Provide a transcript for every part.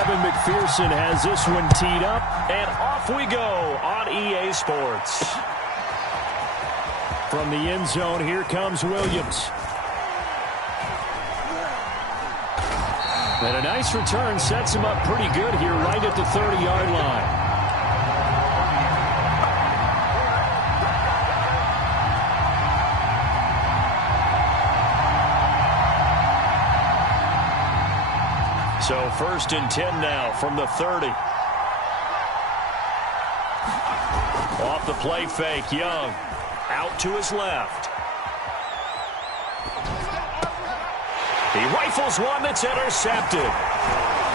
Evan McPherson has this one teed up, and off we go on EA Sports. From the end zone, here comes Williams. And a nice return sets him up pretty good here right at the 30-yard line. So 1st and 10 now from the 30. Off the play fake, Young. Out to his left. He rifles one that's intercepted.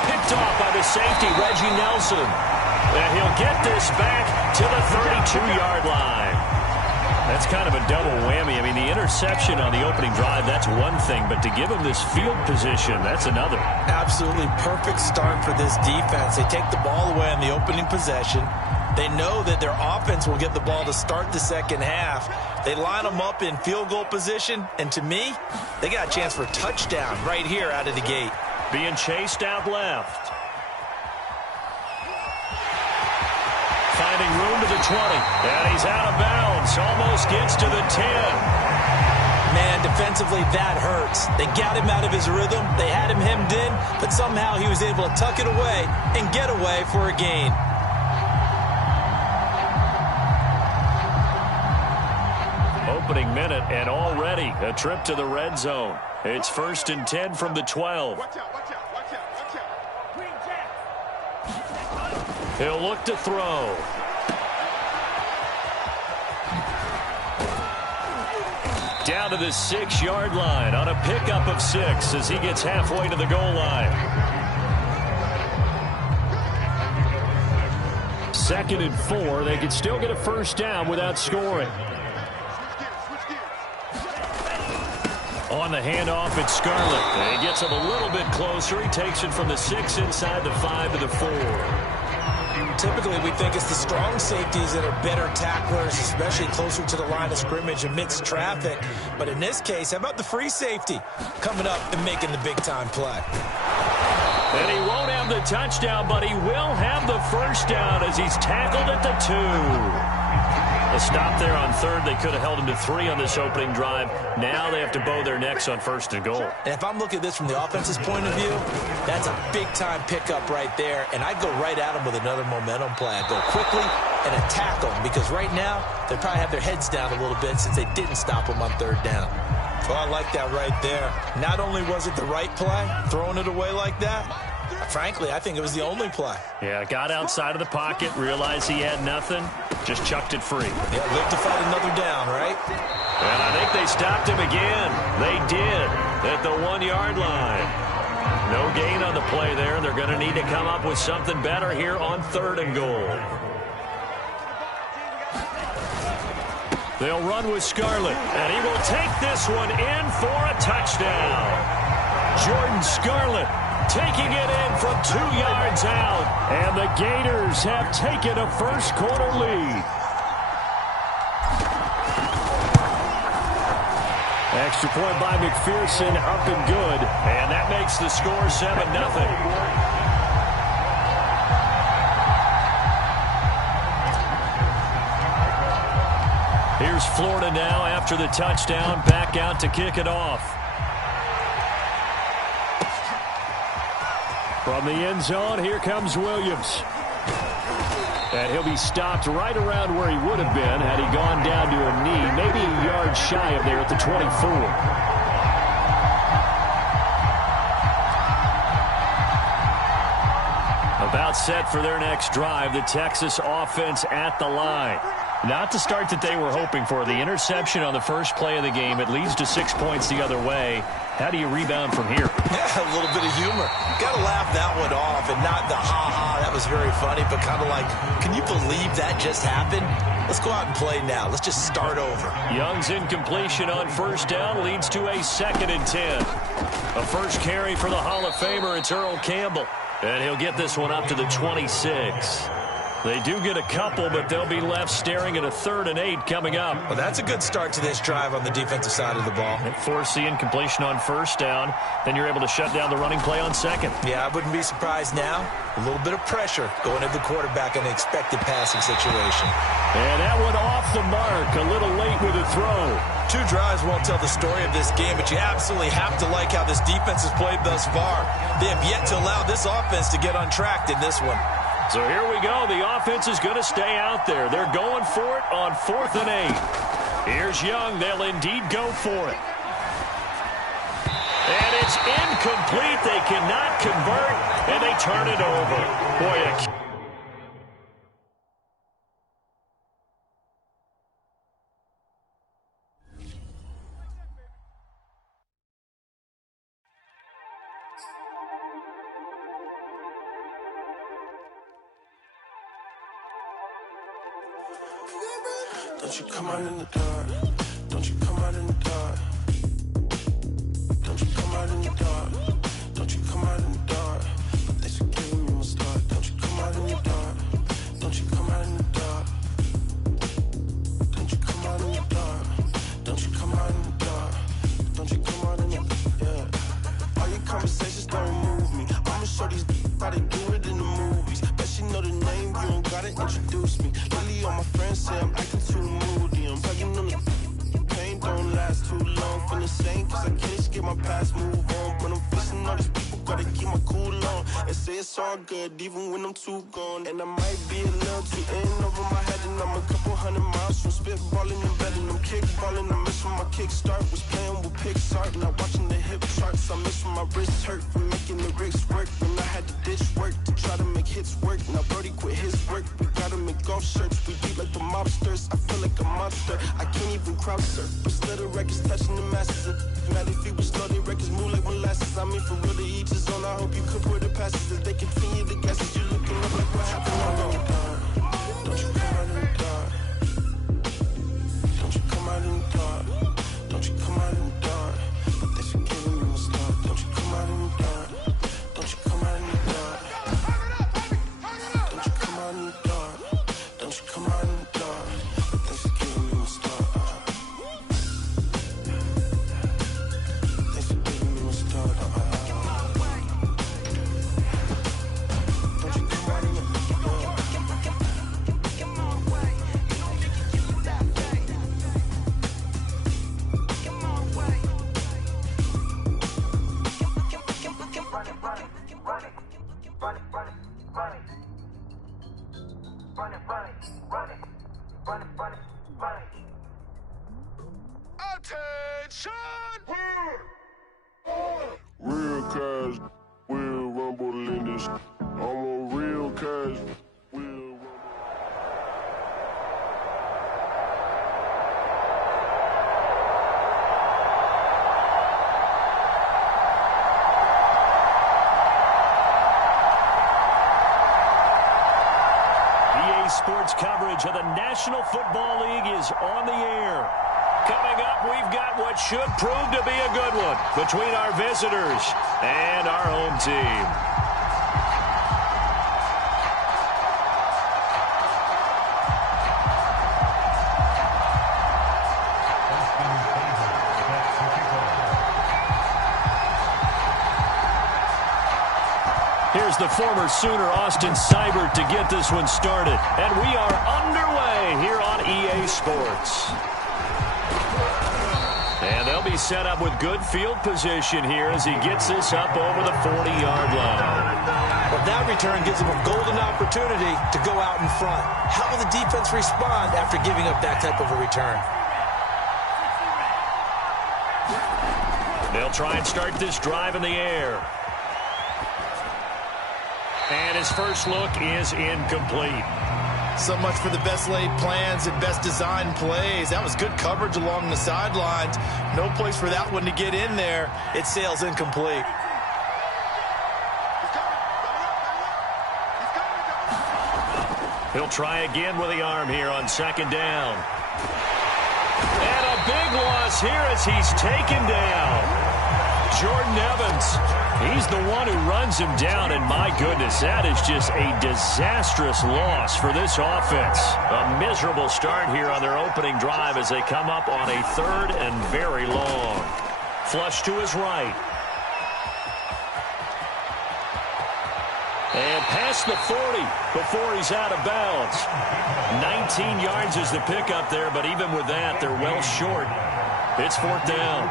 Picked off by the safety, Reggie Nelson. And he'll get this back to the 32-yard line. That's kind of a double whammy. I mean, the interception on the opening drive, that's one thing. But to give him this field position, that's another. Absolutely perfect start for this defense. They take the ball away on the opening possession. They know that their offense will get the ball to start the second half. They line them up in field goal position. And to me, they got a chance for a touchdown right here out of the gate. Being chased out left. Finding room to the 20. And he's out of bounds. Almost gets to the 10. Man, defensively, that hurts. They got him out of his rhythm. They had him hemmed in, but somehow he was able to tuck it away and get away for a gain. Opening minute, and already a trip to the red zone. It's 1st and 10 from the 12. He'll look to throw. Down to the 6-yard line on a pickup of 6 as he gets halfway to the goal line. 2nd and 4. They could still get a first down without scoring. On the handoff, it's Scarlett. And he gets him a little bit closer. He takes it from the 6 inside the 5 to the 4. Typically, we think it's the strong safeties that are better tacklers, especially closer to the line of scrimmage amidst traffic. But in this case, how about the free safety coming up and making the big-time play? And he won't have the touchdown, but he will have the first down as he's tackled at the 2. A stop there on 3rd. They could have held him to 3 on this opening drive. Now they have to bow their necks on 1st and goal. And if I'm looking at this from the offense's point of view, that's a big-time pickup right there. And I'd go right at him with another momentum play. I'd go quickly and attack them because right now they probably have their heads down a little bit since they didn't stop him on 3rd down. So I like that right there. Not only was it the right play, throwing it away like that, frankly, I think it was the only play. Yeah, got outside of the pocket, realized he had nothing, just chucked it free. Yeah, live to fight another down, right? And I think they stopped him again. They did at the 1-yard line. No gain on the play there. They're going to need to come up with something better here on 3rd and goal. They'll run with Scarlett, and he will take this one in for a touchdown. Jordan Scarlett taking it in from 2 yards out, and the Gators have taken a first-quarter lead. Extra point by McPherson, up and good, and that makes the score 7-0. Here's Florida now after the touchdown, back out to kick it off. From the end zone, here comes Williams. And he'll be stopped right around where he would have been had he gone down to a knee, maybe a yard shy of there at the 24. About set for their next drive, the Texas offense at the line. Not the start that they were hoping for. The interception on the first play of the game, it leads to 6 points the other way. How do you rebound from here? Yeah, a little bit of humor. Got to laugh that one off and not the ha-ha, that was very funny, but kind of like, can you believe that just happened? Let's go out and play now. Let's just start over. Young's incompletion on first down leads to a 2nd and 10. A first carry for the Hall of Famer, it's Earl Campbell. And he'll get this one up to the 26. They do get a couple, but they'll be left staring at a 3rd and 8 coming up. Well, that's a good start to this drive on the defensive side of the ball. And force the incompletion on 1st down. Then you're able to shut down the running play on 2nd. Yeah, I wouldn't be surprised now. A little bit of pressure going at the quarterback in an expected passing situation. And that one off the mark. A little late with a throw. 2 drives won't tell the story of this game, but you absolutely have to like how this defense has played thus far. They have yet to allow this offense to get untracked in this one. So here we go. The offense is going to stay out there. They're going for it on 4th and 8. Here's Young. They'll indeed go for it. And it's incomplete. They cannot convert, and they turn it over. Boy, don't you come out in the dark. Don't you come out in the dark. Don't you come out in the dark. Don't you come out in the dark. But they should give me my start. Don't you come out in the dark. Don't you come out in the dark. Don't you come out in the dark. Don't you come out in the dark. Don't you come out in the yeah. All your conversations don't move me. I'ma show these how they do it in the movies. Bet she know the name, you don't gotta introduce me. Lately all my friends say I'm acting too moody. I'm tugging on the pain, don't last too long. Feeling sane, cause I can't escape my past, move on. When I'm facing all these people, gotta keep my cool on. And say it's all good, even when I'm too gone. And I might be a little too in over my head, and I'm a couple 100 miles from spitballing and betting. I'm kickballing, I miss when my kickstart was playing with Pixar. Now watching the hip charts, I miss when my wrists hurt from making the bricks work. When I had to ditch work to try to make hits work. Now Brody quit his work, we gotta make golf shirts. We beat like the mobsters, I feel like a monster. I can't even crowd surf, but still the records touching the masses. Mad if people slow, their records move like molasses. I mean for real to each his own, I hope you could put the passes. As they continue to guess as you looking up like what happened on the dark. Don't you come out in the dark. Don't you come out in the dark. Don't you come out in the dark. But they should give me my start. Don't you come out in the dark. Don't you come out in the dark. Don't you come out in the dark. Don't you come out in the dark. But they should give me my start. They should give me my start. Don't you come out in the dark. Real cash, we'll rumble in this. I'm a real cash, we'll rumble. EA Sports coverage of the National Football League is on the air. Coming up, we've got what should prove to be a good one between our visitors and our home team. Here's the former Sooner, Austin Seibert, to get this one started. And we are underway here on EA Sports. And they'll be set up with good field position here as he gets this up over the 40-yard line. Well, that return gives them a golden opportunity to go out in front. How will the defense respond after giving up that type of a return? They'll try and start this drive in the air. And his first look is incomplete. So much for the best laid plans and best designed plays. That was good coverage along the sidelines. No place for that one to get in there. It sails incomplete. He'll try again with the arm here on 2nd down. And a big loss here as he's taken down. Jordan Evans. He's the one who runs him down, and my goodness, that is just a disastrous loss for this offense. A miserable start here on their opening drive as they come up on a 3rd and very long. Flush to his right. And past the 40 before he's out of bounds. 19 yards is the pickup there, but even with that, they're well short. It's 4th down.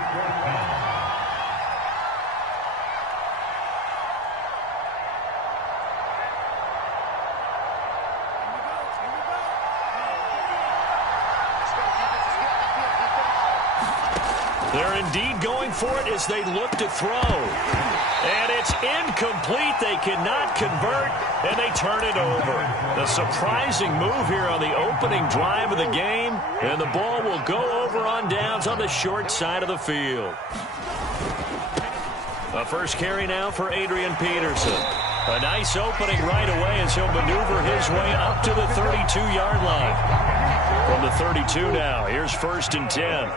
They're indeed going for it as they look to throw. And it's incomplete. They cannot convert, and they turn it over. The surprising move here on the opening drive of the game, and the ball will go over on downs on the short side of the field. A first carry now for Adrian Peterson. A nice opening right away as he'll maneuver his way up to the 32-yard line. From the 32 now, here's 1st and 10.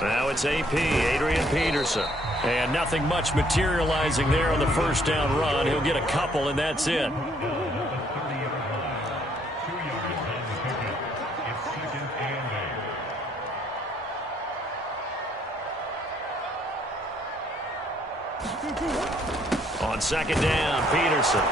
Now it's AP, Adrian Peterson. And nothing much materializing there on the first down run. He'll get a couple, and that's it. On 2nd down, Peterson.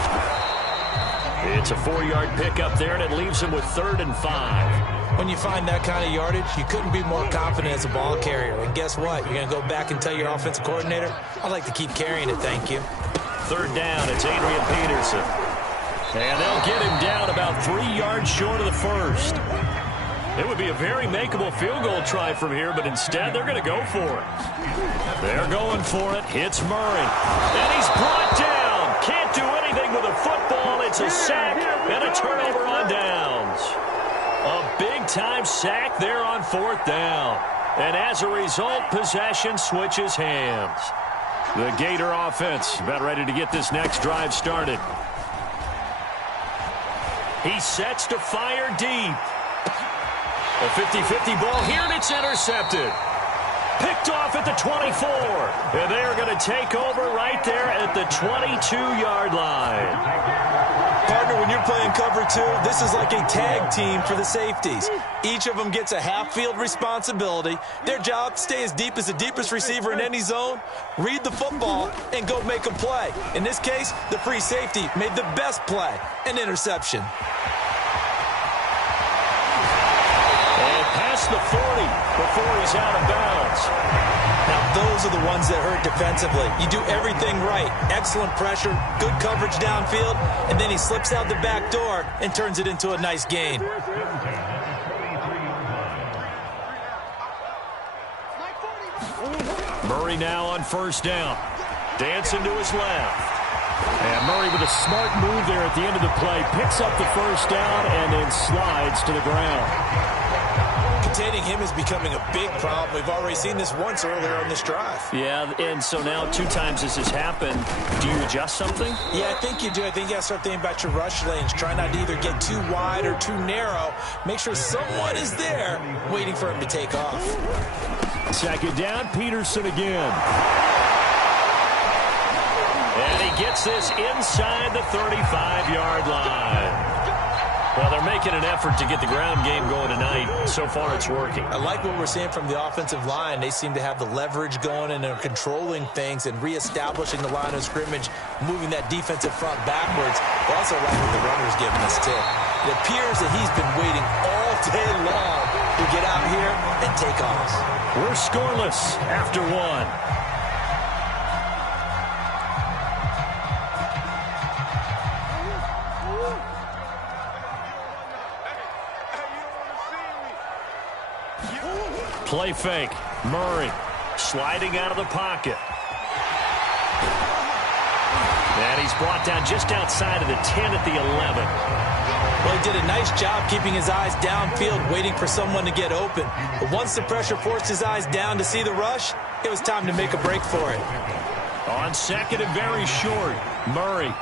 It's a 4-yard pickup there, and it leaves him with 3rd and 5. When you find that kind of yardage, you couldn't be more confident as a ball carrier. And guess what? You're going to go back and tell your offensive coordinator, I'd like to keep carrying it, thank you. 3rd down, it's Adrian Peterson. And they'll get him down about 3 yards short of the first. It would be a very makeable field goal try from here, but instead they're going to go for it. They're going for it. Hits Murray. And he's brought down. Can't do anything with a football. It's a sack and a turnover on downs. A big-time sack there on 4th down. And as a result, possession switches hands. The Gator offense about ready to get this next drive started. He sets to fire deep. A 50-50 ball here, and it's intercepted. Picked off at the 24. And they are going to take over right there at the 22-yard line. Partner, when you're playing cover 2, this is like a tag team for the safeties. Each of them gets a half-field responsibility. Their job, stay as deep as the deepest receiver in any zone, read the football, and go make a play. In this case, the free safety made the best play, an interception. Past the 40 before he's out of bounds. Now, those are the ones that hurt defensively. You do everything right. Excellent pressure, good coverage downfield, and then he slips out the back door and turns it into a nice gain. Murray now on 1st down. Dancing to his left. And Murray with a smart move there at the end of the play. Picks up the 1st down and then slides to the ground. Containing him is becoming a big problem. We've already seen this once earlier on this drive. Yeah, and so now 2 times this has happened. Do you adjust something? Yeah, I think you do. I think you got to start thinking about your rush lanes. Try not to either get too wide or too narrow. Make sure someone is there waiting for him to take off. 2nd down, Peterson again. And he gets this inside the 35-yard line. Well, they're making an effort to get the ground game going tonight. So far, it's working. I like what we're seeing from the offensive line. They seem to have the leverage going, and they're controlling things and reestablishing the line of scrimmage, moving that defensive front backwards. I also like what the runner's giving us, too. It appears that he's been waiting all day long to get out here and take off. We're scoreless after 1. Play fake. Murray sliding out of the pocket. And he's brought down just outside of the 10 at the 11. Well, he did a nice job keeping his eyes downfield, waiting for someone to get open. But once the pressure forced his eyes down to see the rush, it was time to make a break for it. On 2nd and very short, Murray.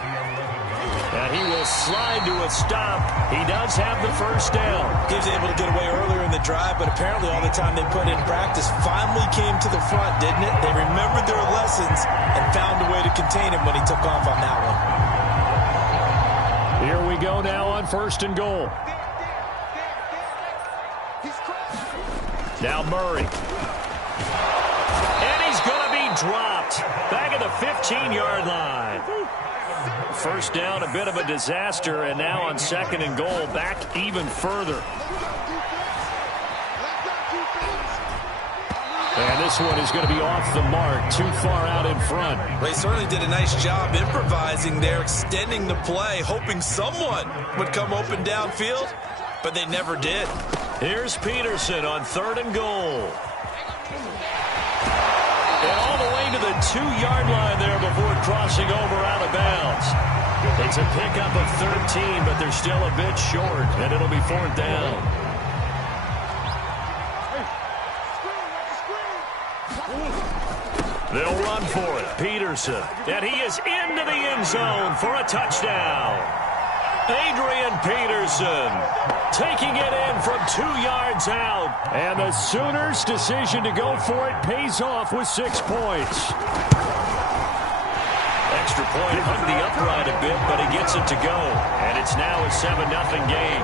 And he will slide to a stop. He does have the first down. He was able to get away earlier in the drive, but apparently all the time they put in practice finally came to the front, didn't it? They remembered their lessons and found a way to contain him when he took off on that one. Here we go now on 1st and goal. Now Murray. And he's going to be dropped. Back at the 15-yard line. First down, a bit of a disaster, and now on 2nd and goal, back even further. And this one is going to be off the mark, too far out in front. They certainly did a nice job improvising there, extending the play, hoping someone would come open downfield, but they never did. Here's Peterson on 3rd and goal. And all the way to the 2-yard line there before crossing over out of bounds. It's a pickup of 13, but they're still a bit short, and it'll be 4th down. They'll run for it. Peterson. And he is into the end zone for a touchdown. Adrian Peterson taking it in from 2 yards out. And the Sooners' decision to go for it pays off with 6 points. Extra point hung the upright a bit, but he gets it to go. And it's now a 7-0 game.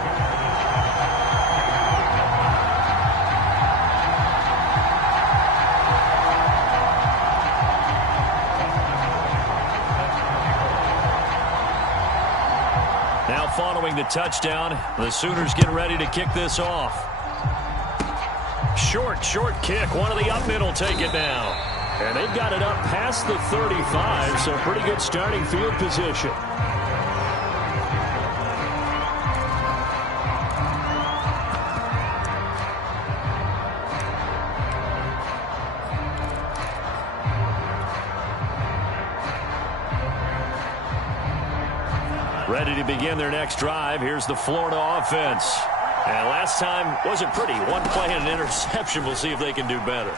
Now following the touchdown, the Sooners get ready to kick this off. Short kick. One of the up mid will take it down. And they've got it up past the 35, so pretty good starting field position. Ready to begin their next drive. Here's the Florida offense. And last time wasn't pretty. One play and an interception. We'll see if they can do better.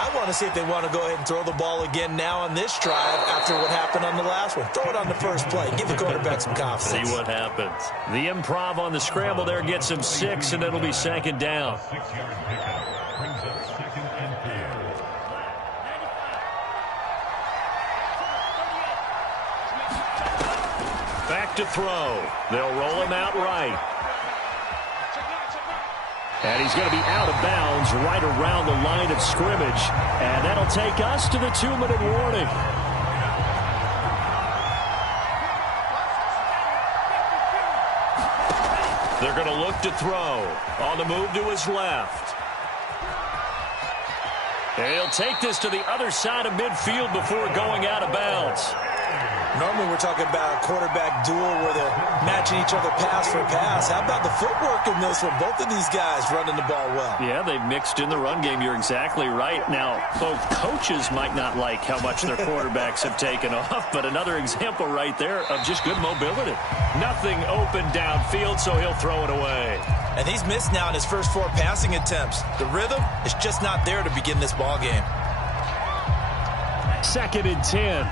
I want to see if they want to go ahead and throw the ball again now on this drive after what happened on the last one. Throw it on the first play. Give the quarterback some confidence. See what happens. The improv on the scramble there gets him 6, and it'll be 2nd down. Back to throw. They'll roll him out right. And he's going to be out of bounds right around the line of scrimmage. And that'll take us to the 2-minute warning. They're going to look to throw. On the move to his left. And he'll take this to the other side of midfield before going out of bounds. Normally we're talking about a quarterback duel where they're matching each other pass for pass. How about the footwork in this one? Both of these guys running the ball well. Yeah, they've mixed in the run game. You're exactly right. Now, both coaches might not like how much their quarterbacks have taken off, but another example right there of just good mobility. Nothing open downfield, so he'll throw it away. And he's missed now in his first 4 passing attempts. The rhythm is just not there to begin this ball game. 2nd and 10.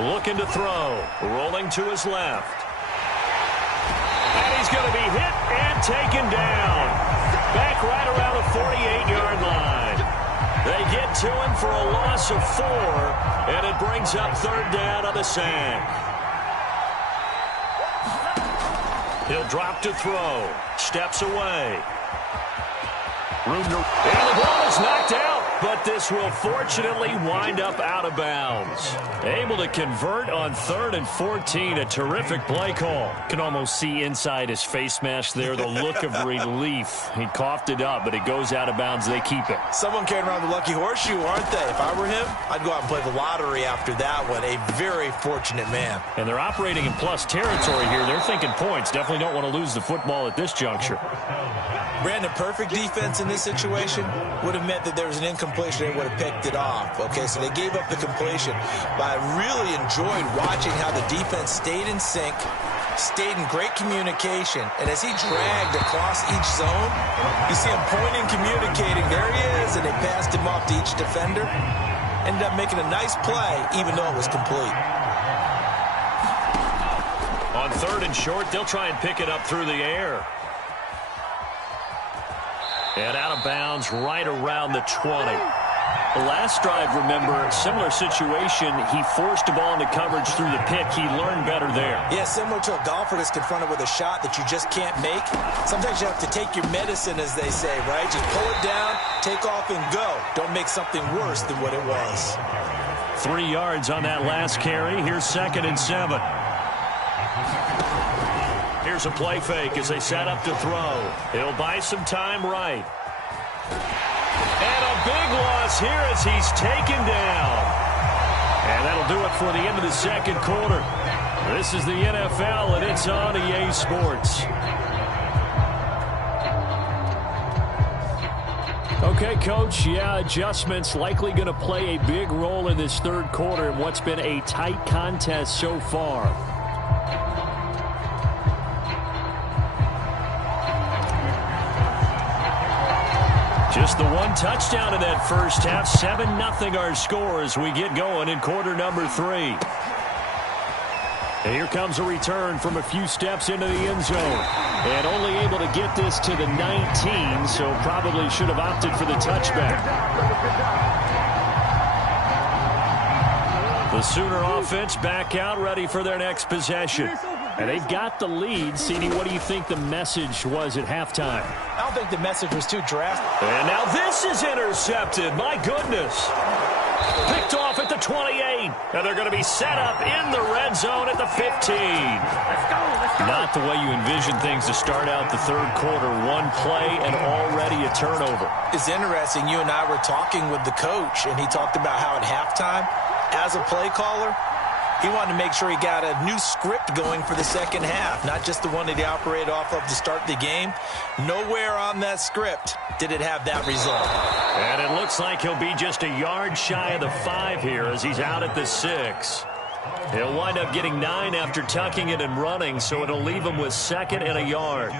Looking to throw. Rolling to his left. And he's going to be hit and taken down. Back right around the 48-yard line. They get to him for a loss of 4, and it brings up 3rd down on the sack. He'll drop to throw. Steps away. And the ball is knocked out, but this will fortunately wind up out of bounds. Able to convert on 3rd and 14. A terrific play call. Can almost see inside his face mask there the look of relief. He coughed it up, but it goes out of bounds. They keep it. Someone carrying around the lucky horseshoe, aren't they? If I were him, I'd go out and play the lottery after that one. A very fortunate man. And they're operating in plus territory here. They're thinking points. Definitely don't want to lose the football at this juncture. Brandon, perfect defense in this situation would have meant that there was an incompletion. They would have picked it off. Okay, so they gave up the completion. But I really enjoyed watching how the defense stayed in sync, stayed in great communication. And as he dragged across each zone, you see him pointing, communicating. There he is, and they passed him off to each defender. ended up making a nice play, even though it was complete. On 3rd and short, they'll try and pick it up through the air. And out of bounds right around the 20. The last drive, remember, similar situation. He forced the ball into coverage through the pick. He learned better there. Yeah, similar to a golfer that's confronted with a shot that you just can't make. Sometimes you have to take your medicine, as they say, right? Just pull it down, take off, and go. Don't make something worse than what it was. 3 yards on that last carry. Here's 2nd and 7. Here's a play fake as they set up to throw. He'll buy some time right. And a big loss here as he's taken down. And that'll do it for the end of the 2nd quarter. This is the NFL, and it's on EA Sports. Okay, Coach, yeah, adjustments likely going to play a big role in this 3rd quarter in what's been a tight contest so far. Just the one touchdown in that first half. 7-0 our score as we get going in quarter number 3. And here comes a return from a few steps into the end zone. And only able to get this to the 19, so probably should have opted for the touchback. The Sooner offense back out, ready for their next possession. And they've got the lead. CD, what do you think the message was at halftime? I don't think the message was too drastic. And now this is intercepted. My goodness. Picked off at the 28. And they're going to be set up in the red zone at the 15. Let's go. Not the way you envision things to start out the 3rd quarter. One play and already a turnover. It's interesting. You and I were talking with the coach, and he talked about how at halftime, as a play caller, he wanted to make sure he got a new script going for the 2nd half, not just the one that he operated off of to start the game. Nowhere on that script did it have that result. And it looks like he'll be just a yard shy of the 5 here as he's out at the 6. He'll wind up getting 9 after tucking it and running, so it'll leave him with 2nd and a yard.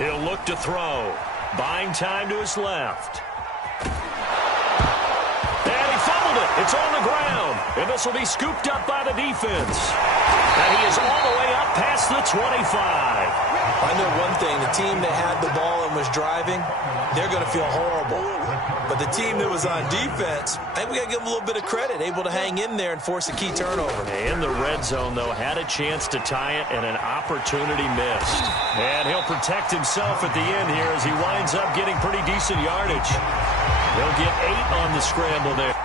He'll look to throw. Buying time to his left. And he fumbled it. It's on the ground. And this will be scooped up by the defense. And he is all the way up past the 25. I know one thing. The team that had the ball and was driving, they're going to feel horrible. But the team that was on defense, I think we got to give them a little bit of credit, able to hang in there and force a key turnover. In the red zone, though, had a chance to tie it and an opportunity missed. And he'll protect himself at the end here as he winds up getting pretty decent yardage. He'll get 8 on the scramble there.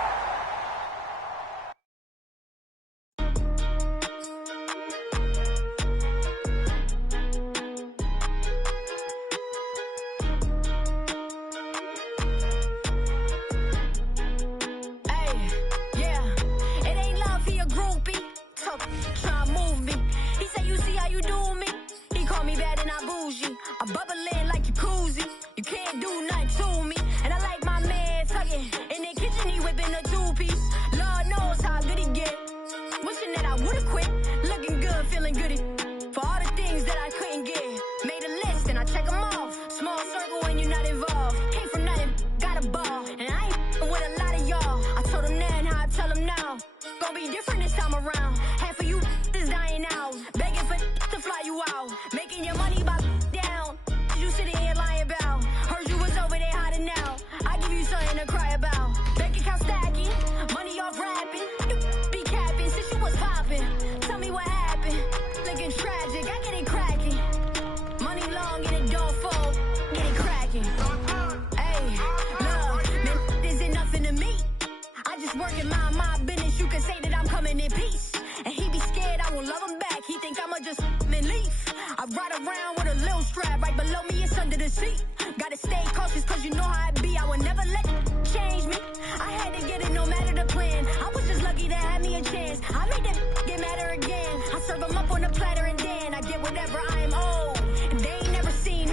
Serve them up on a platter and then I get whatever I am owed. They ain't never seen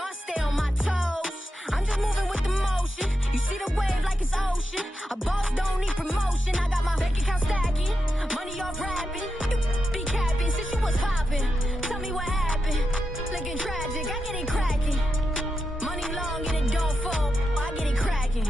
know I stay on my toes. I'm just moving with the motion. You see the wave like it's ocean. A boss don't need promotion. I got my bank account stacking. Money off rapping. You be capping since you was popping. Tell me what happened. Looking tragic. I get it cracking. Money long and it don't fall. I get it cracking.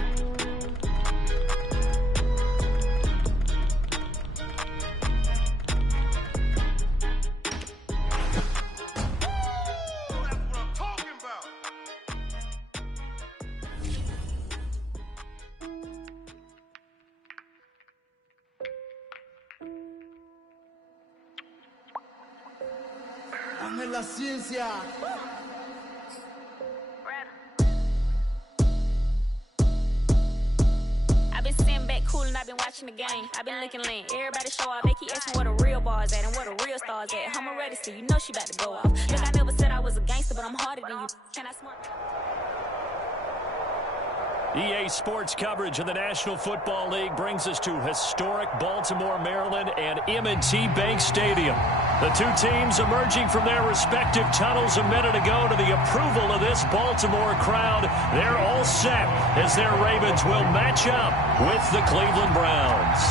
Dame la ciencia. I've been sitting back cool and I've been watching the game. I've been looking lean. Everybody show off. They keep asking where the real bars at and where the real stars at. I'm ready to see. You know she about to go off. Look, I never said I was a gangster, but I'm harder than you. Can I smoke? EA Sports coverage of the National Football League brings us to historic Baltimore, Maryland, and M&T Bank Stadium. The two teams emerging from their respective tunnels a minute ago to the approval of this Baltimore crowd. They're all set as their Ravens will match up with the Cleveland Browns.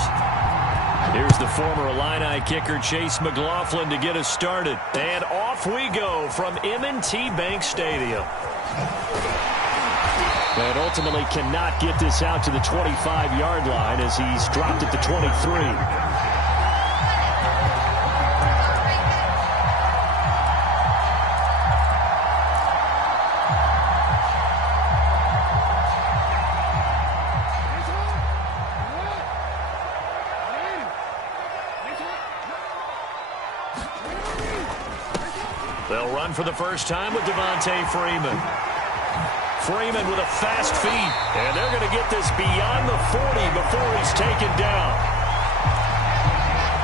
Here's the former Illini kicker Chase McLaughlin to get us started. And off we go from M&T Bank Stadium. And ultimately cannot get this out to the 25-yard line as he's dropped at the 23. They'll run for the first time with Devontae Freeman. Freeman with a fast feet, and they're going to get this beyond the 40 before he's taken down.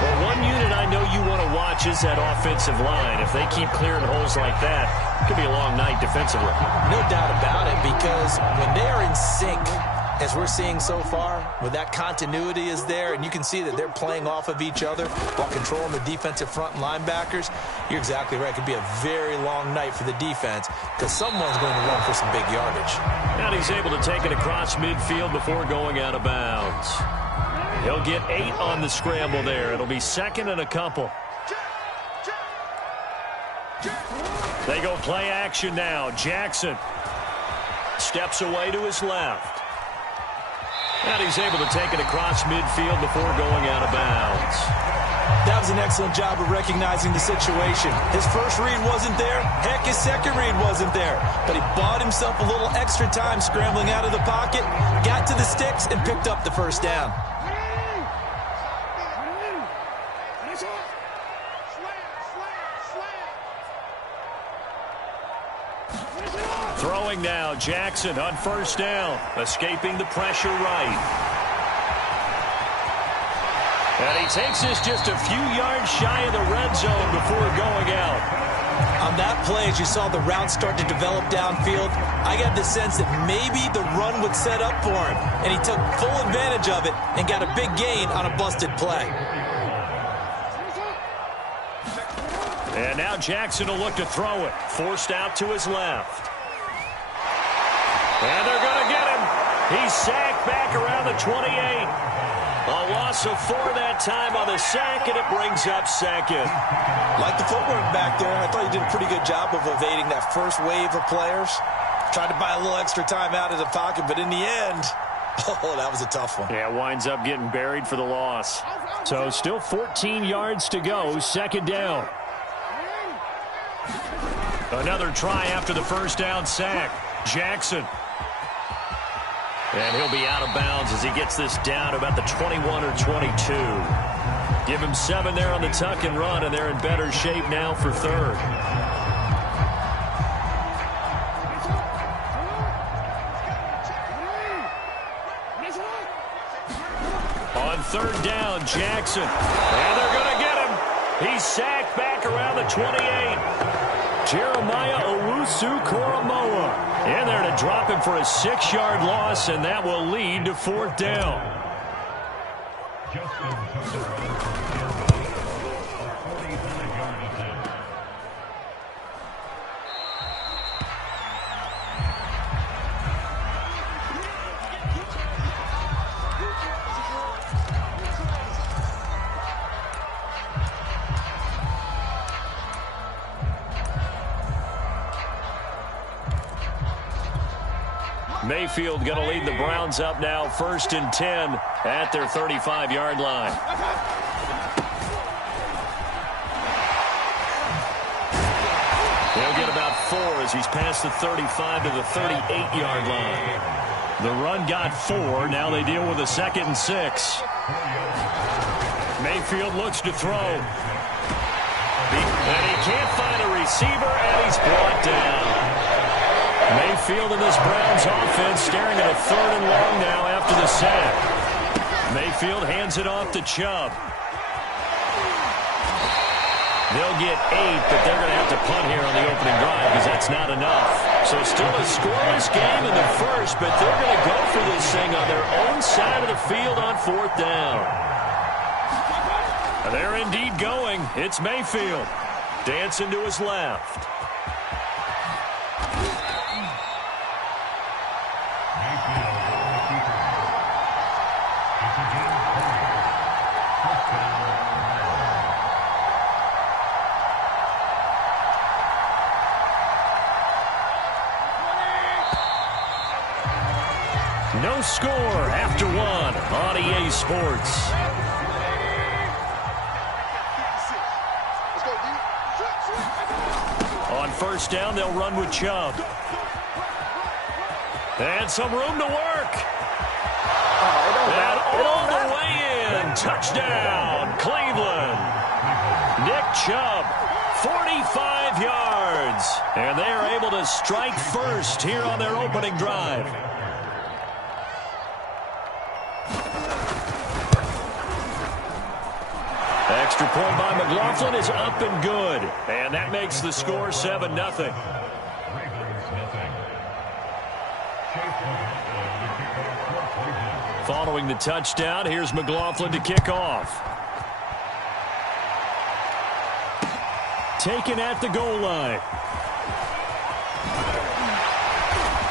Well, one unit I know you want to watch is that offensive line. If they keep clearing holes like that, it could be a long night defensively. No doubt about it, because when they're in sync, as we're seeing so far, when that continuity is there, and you can see that they're playing off of each other while controlling the defensive front linebackers, you're exactly right. It could be a very long night for the defense because someone's going to run for some big yardage. And he's able to take it across midfield before going out of bounds. He'll get 8 on the scramble there. It'll be second and a couple. They go play action now. Jackson steps away to his left. And he's able to take it across midfield before going out of bounds. That was an excellent job of recognizing the situation. His first read wasn't there. Heck, his second read wasn't there. But he bought himself a little extra time scrambling out of the pocket, got to the sticks, and picked up the first down. Throwing now, Jackson on first down, escaping the pressure right. And he takes this just a few yards shy of the red zone before going out. On that play, as you saw the route start to develop downfield, I got the sense that maybe the run would set up for him, and he took full advantage of it and got a big gain on a busted play. And now Jackson will look to throw it, forced out to his left. And they're going to get him. He's sacked back around the 28. A loss of 4 that time on the sack, and it brings up second. Like the footwork back there, I thought he did a pretty good job of evading that first wave of players. Tried to buy a little extra time out of the pocket, but in the end, oh, that was a tough one. Yeah, winds up getting buried for the loss. So still 14 yards to go, second down. Another try after the first down sack. Jackson. And he'll be out of bounds as he gets this down to about the 21 or 22. Give him 7 there on the tuck and run, and they're in better shape now for third. On third down, Jackson. And they're going to get him. He's sacked back around the 28. Jeremiah Owusu-Koramoah in there to drop him for a 6-yard loss, and that will lead to fourth down. Mayfield going to lead the Browns up now 1st and 10 at their 35-yard line. He'll get about 4 as he's past the 35 to the 38-yard line. The run got 4. Now they deal with a 2nd and 6. Mayfield looks to throw. And he can't find a receiver, and he's brought down. Mayfield in this Browns offense staring at a 3rd and long now after the sack. Mayfield hands it off to Chubb. They'll get 8, but they're going to have to punt here on the opening drive because that's not enough. So still a scoreless game in the first, but they're going to go for this thing on their own side of the field on 4th down. They're indeed going. It's Mayfield. Dancing to his left. No score after 1 on EA Sports. On 1st down, they'll run with Chubb. And some room to work. And all the way in. Touchdown, Cleveland. Nick Chubb, 45 yards. And they are able to strike first here on their opening drive. Extra point by McLaughlin is up and good. And that makes the score 7-0. Following the touchdown, here's McLaughlin to kick off. Taken at the goal line.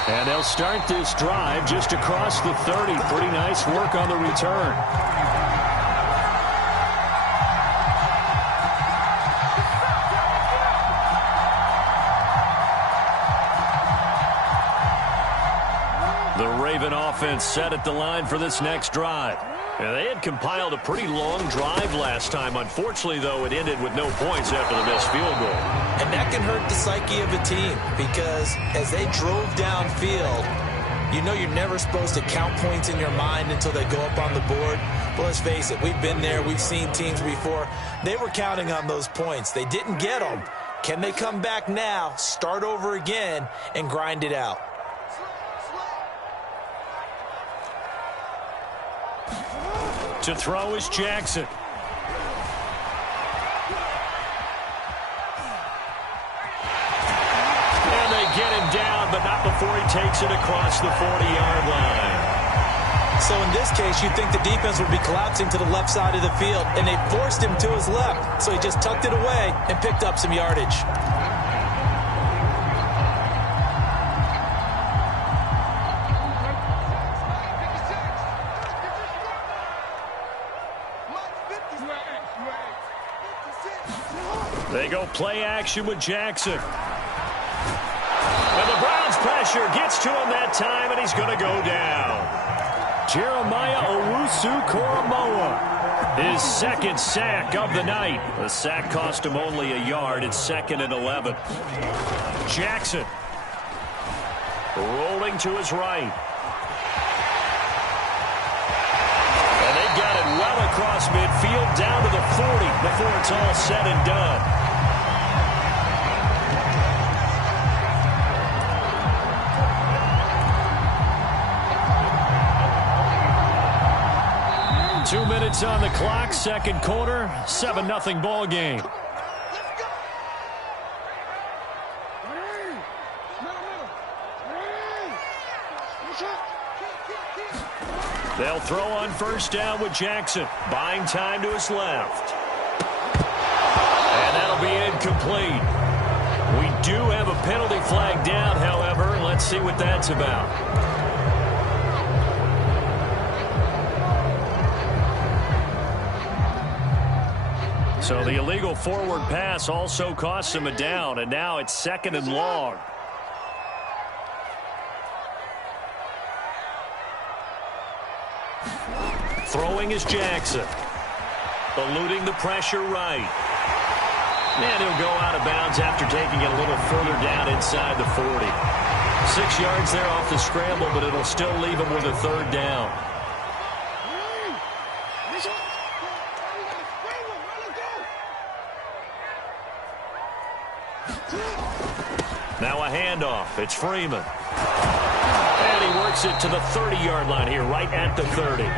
And they'll start this drive just across the 30. Pretty nice work on the return. The Raven offense set at the line for this next drive. And they had compiled a pretty long drive last time. Unfortunately, though, it ended with no points after the missed field goal. And that can hurt the psyche of a team because as they drove downfield, you know you're never supposed to count points in your mind until they go up on the board. But let's face it, we've been there. We've seen teams before. They were counting on those points. They didn't get them. Can they come back now, start over again, and grind it out? To throw is Jackson. And they get him down, but not before he takes it across the 40-yard line. So in this case, you'd think the defense would be collapsing to the left side of the field, and they forced him to his left. So he just tucked it away and picked up some yardage. They go play action with Jackson. And the Browns pressure gets to him that time, and he's going to go down. Jeremiah Owusu-Koramoah, his 2nd sack of the night. The sack cost him only a yard. It's 2nd and 11. Jackson rolling to his right. And they've got it well across midfield down to the 40 before it's all said and done. 2 minutes on the clock, 2nd quarter, 7-0 ball game. They'll throw on 1st down with Jackson, buying time to his left. And that'll be incomplete. We do have a penalty flag down, however. Let's see what that's about. So the illegal forward pass also costs him a down, and now it's 2nd and long. Throwing is Jackson. Eluding the pressure right. And he'll go out of bounds after taking it a little further down inside the 40. 6 yards there off the scramble, but it'll still leave him with a third down. Now a handoff. It's Freeman. And he works it to the 30-yard line here, right at the 30.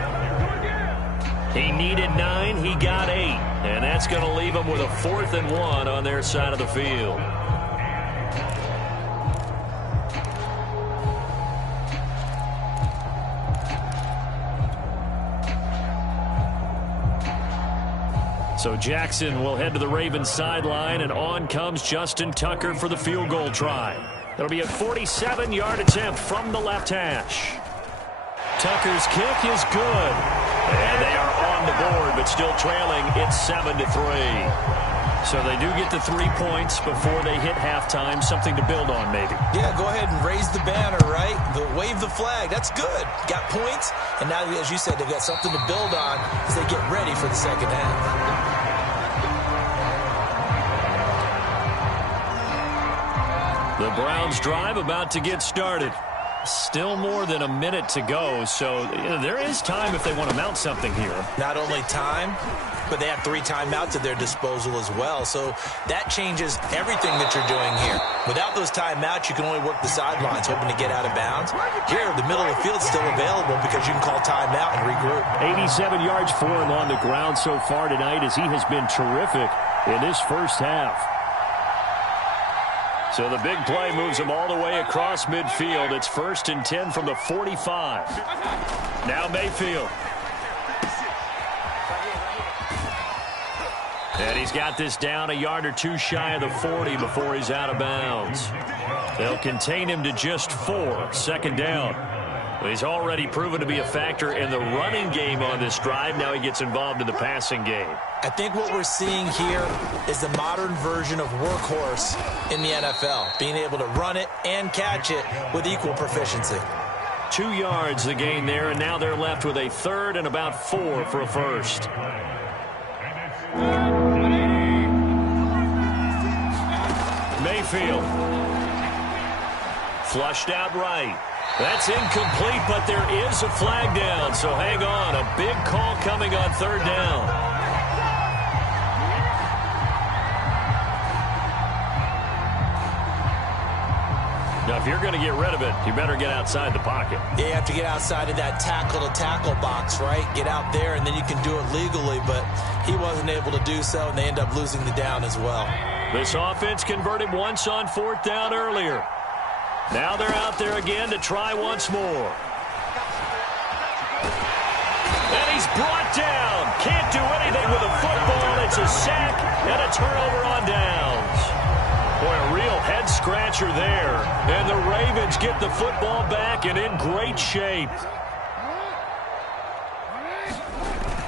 He needed 9. He got 8. And that's going to leave him with a 4th and 1 on their side of the field. So Jackson will head to the Ravens sideline, and on comes Justin Tucker for the field goal try. That'll be a 47-yard attempt from the left hash. Tucker's kick is good. And they are on the board, but still trailing. It's 7-3. So they do get the 3 points before they hit halftime. Something to build on, maybe. Yeah, go ahead and raise the banner, right? Wave the flag. That's good. Got points. And now, as you said, they've got something to build on as they get ready for the second half. The Browns drive about to get started. Still more than a minute to go, so there is time if they want to mount something here. Not only time, but they have 3 timeouts at their disposal as well, so that changes everything that you're doing here. Without those timeouts, you can only work the sidelines, hoping to get out of bounds. Here, the middle of the field is still available because you can call timeout and regroup. 87 yards for him on the ground so far tonight, as he has been terrific in this first half. So the big play moves him all the way across midfield. It's 1st and 10 from the 45. Now Mayfield. And he's got this down a yard or 2 shy of the 40 before he's out of bounds. They'll contain him to just 4. Second down. He's already proven to be a factor in the running game on this drive. Now he gets involved in the passing game. I think what we're seeing here is the modern version of workhorse in the NFL, being able to run it and catch it with equal proficiency. 2 yards the gain there, and now they're left with a 3rd and about 4 for a first. Mayfield. Flushed out right. That's incomplete, but there is a flag down, so hang on. A big call coming on 3rd down. Now, if you're going to get rid of it, you better get outside the pocket. Yeah, you have to get outside of that tackle-to-tackle box, right? Get out there, and then you can do it legally, but he wasn't able to do so, and they end up losing the down as well. This offense converted once on 4th down earlier. Now they're out there again to try once more. And he's brought down. Can't do anything with a football. It's a sack and a turnover on downs. Boy, a real head-scratcher there. And the Ravens get the football back and in great shape.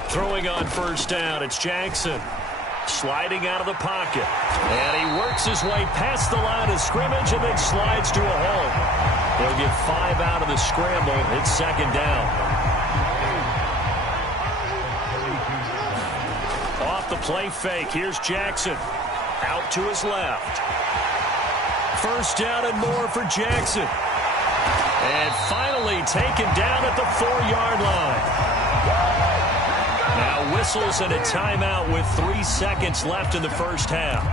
Throwing on 1st down, it's Jackson. Sliding out of the pocket. And he works his way past the line of scrimmage and then slides to a halt. They'll get 5 out of the scramble. It's 2nd down. Off the play fake. Here's Jackson. Out to his left. 1st down and more for Jackson. And finally taken down at the 4-yard line. Now whistles and a timeout with 3 seconds left in the first half.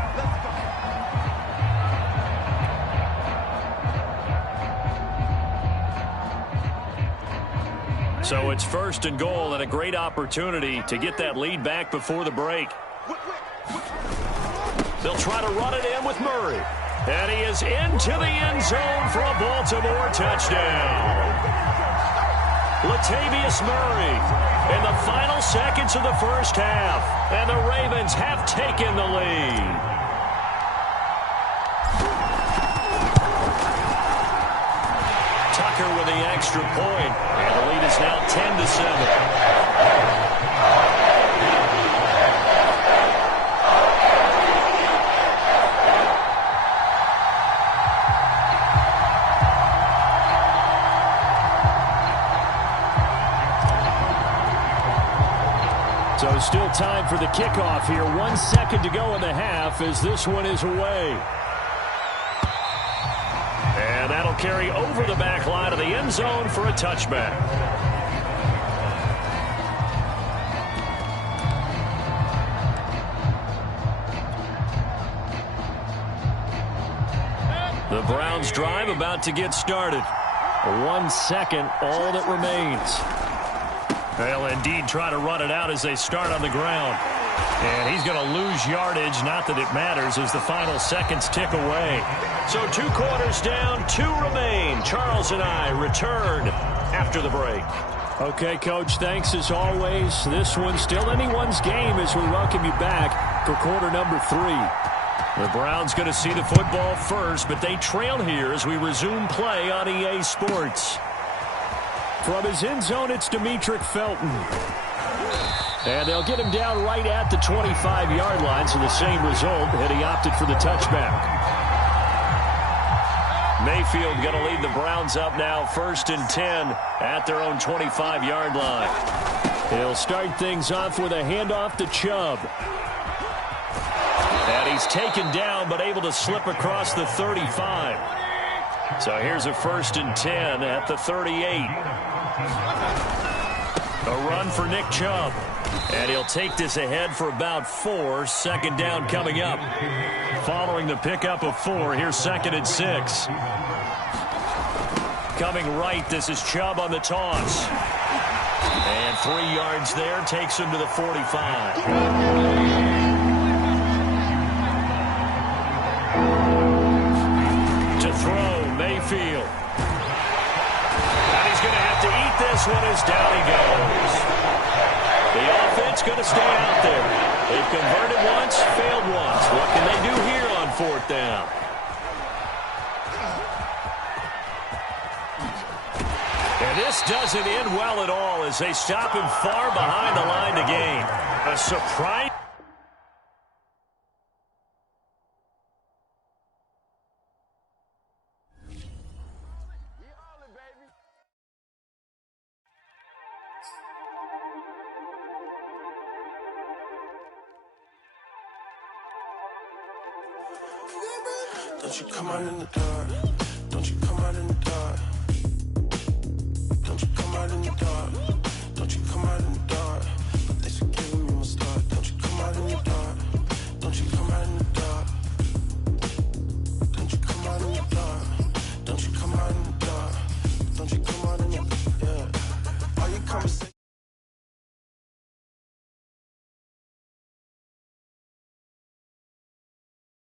So it's 1st and goal and a great opportunity to get that lead back before the break. They'll try to run it in with Murray. And he is into the end zone for a Baltimore touchdown. Latavius Murray in the final seconds of the first half. And the Ravens have taken the lead. Tucker with the extra point. And the lead is now 10-7. So still time for the kickoff here. 1 second to go in the half as this one is away. And that'll carry over the back line of the end zone for a touchback. The Browns drive about to get started. 1 second, all that remains. They'll indeed try to run it out as they start on the ground. And he's going to lose yardage, not that it matters, as the final seconds tick away. So 2 quarters down, 2 remain. Charles and I return after the break. Okay, Coach, thanks as always. This one's still anyone's game as we welcome you back for quarter number 3. The Browns going to see the football first, but they trail here as we resume play on EA Sports. From his end zone, it's Demetric Felton. And they'll get him down right at the 25-yard line, so the same result, and he opted for the touchback. Mayfield going to lead the Browns up now, 1st and 10 at their own 25-yard line. He'll start things off with a handoff to Chubb. And he's taken down, but able to slip across the 35. So here's a 1st and 10 at the 38. A run for Nick Chubb. And he'll take this ahead for about 4. 2nd down coming up. Following the pickup of 4, here's 2nd and 6. Coming right, this is Chubb on the toss. And 3 yards there, takes him to the 45. Throw, Mayfield. And he's going to have to eat this one as down he goes. The offense going to stay out there. They've converted once, failed once. What can they do here on 4th down? And this doesn't end well at all as they stop him far behind the line to gain. A surprise. Don't you come out in the dark. Don't you come out in the dark. Don't you come out in the dark. Don't you come out in the dark.